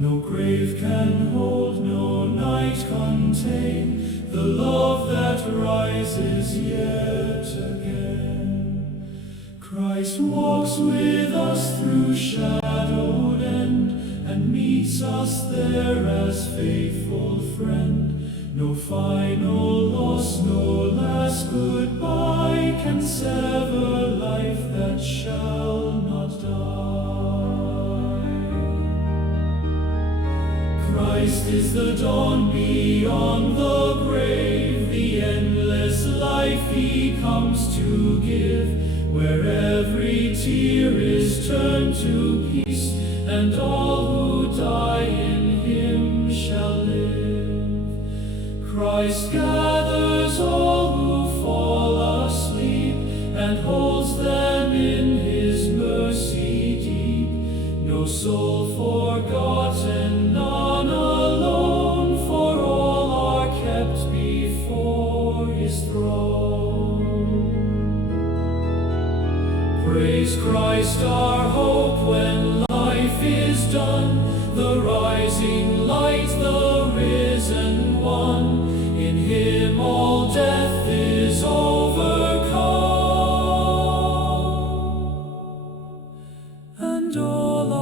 No grave can hold, no night contain the love that rises yet again. Christ walks with us through shadowed end, and meets us there as faithful friend. No final loss, no last goodbye can sever life that shall not die. Christ is the dawn beyond the grave, the endless life He comes to give, where every tear is turned to peace, and all who die in Him shall live. Christ gathers all who fall asleep, and holds them in His mercy deep. No soul forgotten, none alone, for all are kept before His throne. Praise Christ our hope when life is done, the rising light, the risen one. In Him all death is overcome, and all